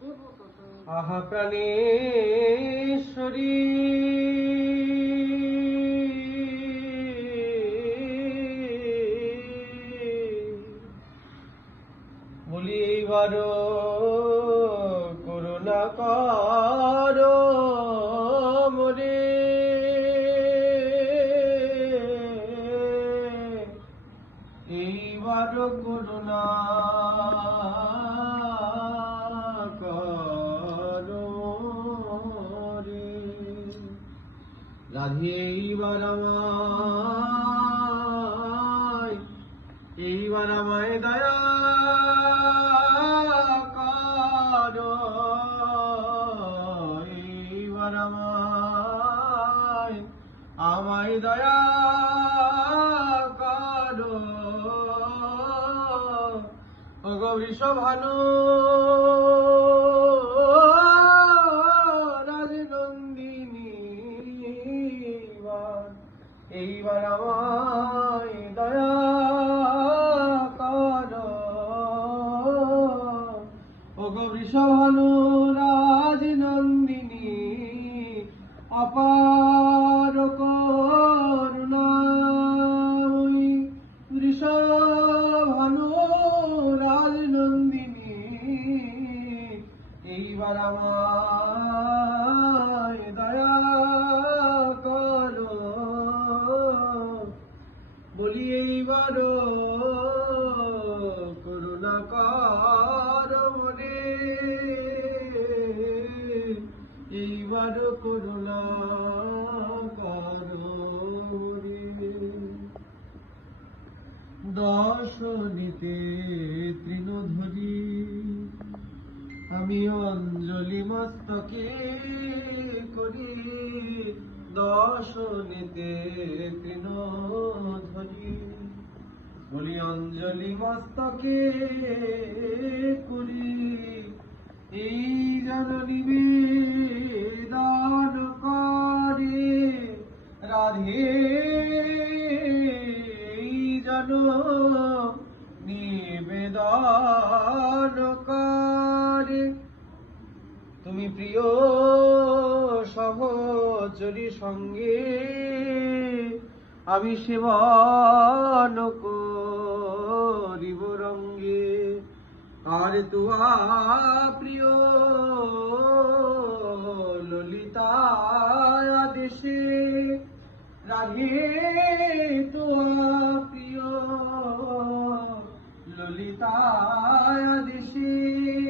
আহা প্রাণেশ্বরী। বলি এইবার করুণা কর মরে। এইবার করুণা রাধে এইবার আমায় এইবার দয়া করো। এইবার আমায় আমায় দয়া করো। ওগো বৃষভানু এইবার আমায় দয়া করো। ওগো বৃষভানু রাজনন্দিনী অপার করুণাময়ী বৃষভানু রাজনন্দিনী এইবার আমায় দশনীতে তৃণধরি আমি অঞ্জলি মস্তকে করি দশনীতে তৃণধরি বলি, অঞ্জলি মস্তকে করি এই জননী বেদান করে। রাধে নিবেদন করে তুমি প্রিয় সহচরী সঙ্গে, আমি সেবন করিব রঙ্গে। আর তুয়া প্রিয় ললিতা দেশে রাধে তুয়া